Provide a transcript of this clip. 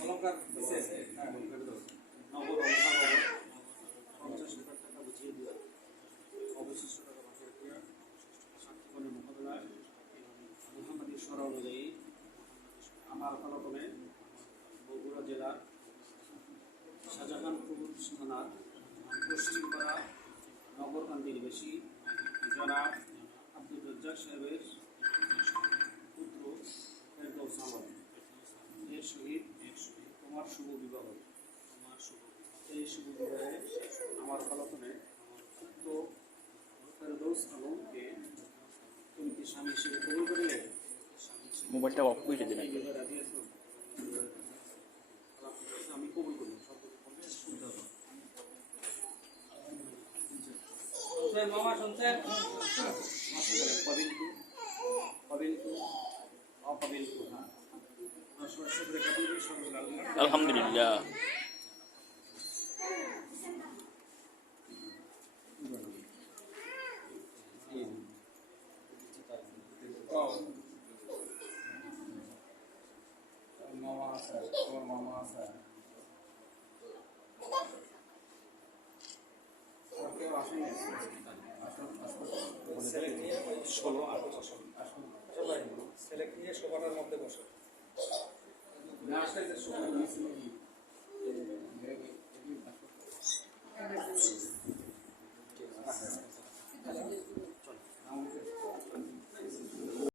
অলঙ্কার নগদ অলঙ্কার 50,000 টাকা বুঝিয়ে দেওয়া, অবশিষ্ট টাকা বাকি রাখিয়া সাক্ষীগণের মোকাবেলায় মোহাম্মদী সরা অনুযায়ী আমার আদালতনে বগুড়া জেলার শাহজাহানপুর থানার পশ্চিমপাড়া নগরকান্দির বেশি জনাব আব্দুল রাজ্জাক সাহেবের পুত্র ফেরদৌস আলম এর সহিত তোমার শুভ বিবাহ। এই শুভ বিবাহে আমার আদালতনে উক্ত ফেরদৌস আলমকে তুমি কি স্বামী হিসেবে কবুল করিলে? মোবাইলটা অফ করে দিন। রাজি আছো? আমি কবুল করি। শুনতে হবে। মামা শুনছেন? আলহামদুলিল্লাহ। মামা আছে, তোমার মামা আছে। সিলেক্ট নিয়ে 16 8 আসুন সিলেক্ট নিয়ে সবার মধ্যে বসে না আসলে সবার মিছিল